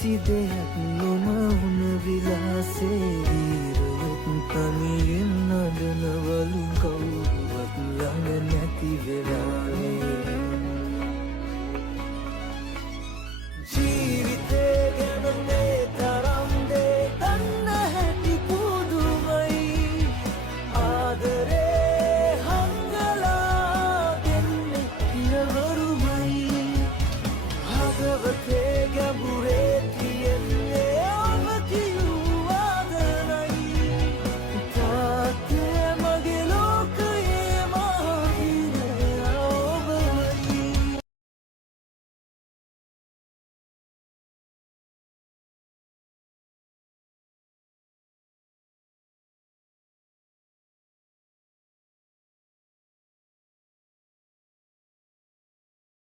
කිසි දෙයක් නොමවුන විලාසේ වීරයොත් තනියෙන් නඩනවලු කවුරුවත් ළඟ නැති වෙලා